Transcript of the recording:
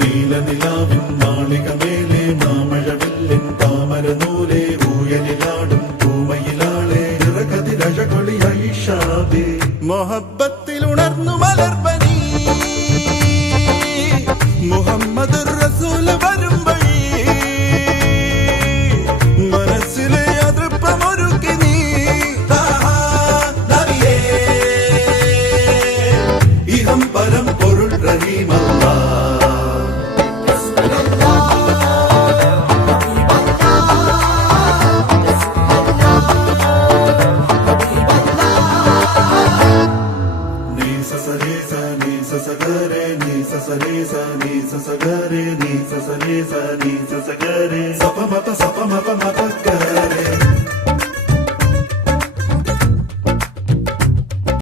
നീലനിലാവിൻ മാളികമേലെ മാമഴവില്ലിൻ താമരനൂലെ ഊയലിലാടും പൂമയിലാളെ ഇറകതിരഴകൊളിയായിഷാബേ മൊഹബത്തിൽ ഉണർന്നു മലർപ്പനി മുഹമ്മദ് റസൂൽ വരും വഴി മനസ്സിലെ അതൃപ്പമൊരുക്കി നീ ഇഹം പരം പൊരുൾ റഹീമല്ലാ സപമപ സപമപ മപ ഗരെ